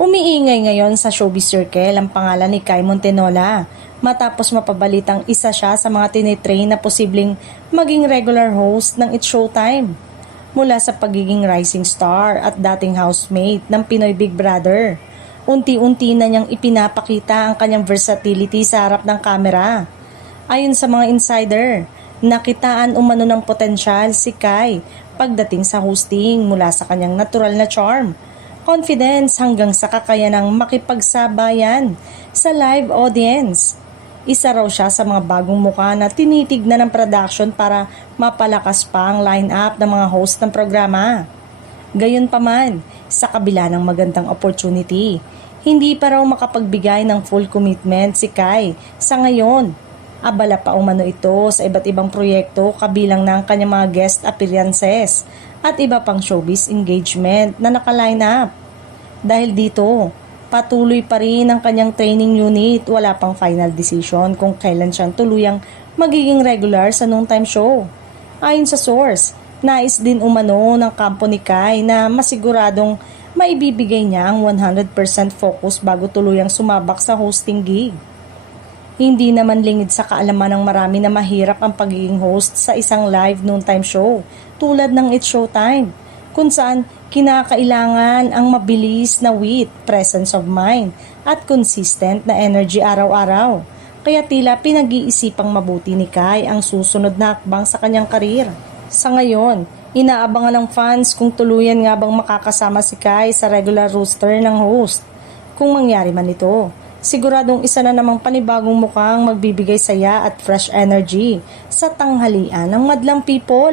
Umiingay ngayon sa showbiz circle ang pangalan ni Kai Montenola matapos mapabalitang isa siya sa mga tinitrain na posibleng maging regular host ng It's Showtime. Mula sa pagiging rising star at dating housemate ng Pinoy Big Brother, unti-unti na niyang ipinapakita ang kanyang versatility sa harap ng kamera. Ayon sa mga insider, nakitaan umano ng potensyal si Kai pagdating sa hosting mula sa kanyang natural na charm, confidence hanggang sa kakayanang makipagsabayan sa live audience. Isa raw siya sa mga bagong mukha na tinitignan ng production para mapalakas pa ang line-up ng mga host ng programa. Gayunpaman, sa kabila ng magandang opportunity, hindi pa raw makapagbigay ng full commitment si Kai sa ngayon. Abala pa umano ito sa iba't ibang proyekto kabilang ng kanyang mga guest appearances at iba pang showbiz engagement na naka-line up. Dahil dito, patuloy pa rin ang kanyang training unit, wala pang final decision kung kailan siyang tuluyang magiging regular sa noontime show. Ayon sa source, nais din umano ng kampo ni Kai na masiguradong maibibigay niya ang 100% focus bago tuluyang sumabak sa hosting gig. Hindi naman lingid sa kaalaman ng marami na mahirap ang pagiging host sa isang live noontime show tulad ng It's Showtime, kung saan kinakailangan ang mabilis na wit, presence of mind at consistent na energy araw-araw. Kaya tila pinag-iisipang mabuti ni Kai ang susunod na hakbang sa kanyang karir. Sa ngayon, inaabangan ng fans kung tuluyan nga bang makakasama si Kai sa regular roster ng host. Kung mangyari man ito, siguradong isa na namang panibagong mukhang magbibigay saya at fresh energy sa tanghalian ng madlang people.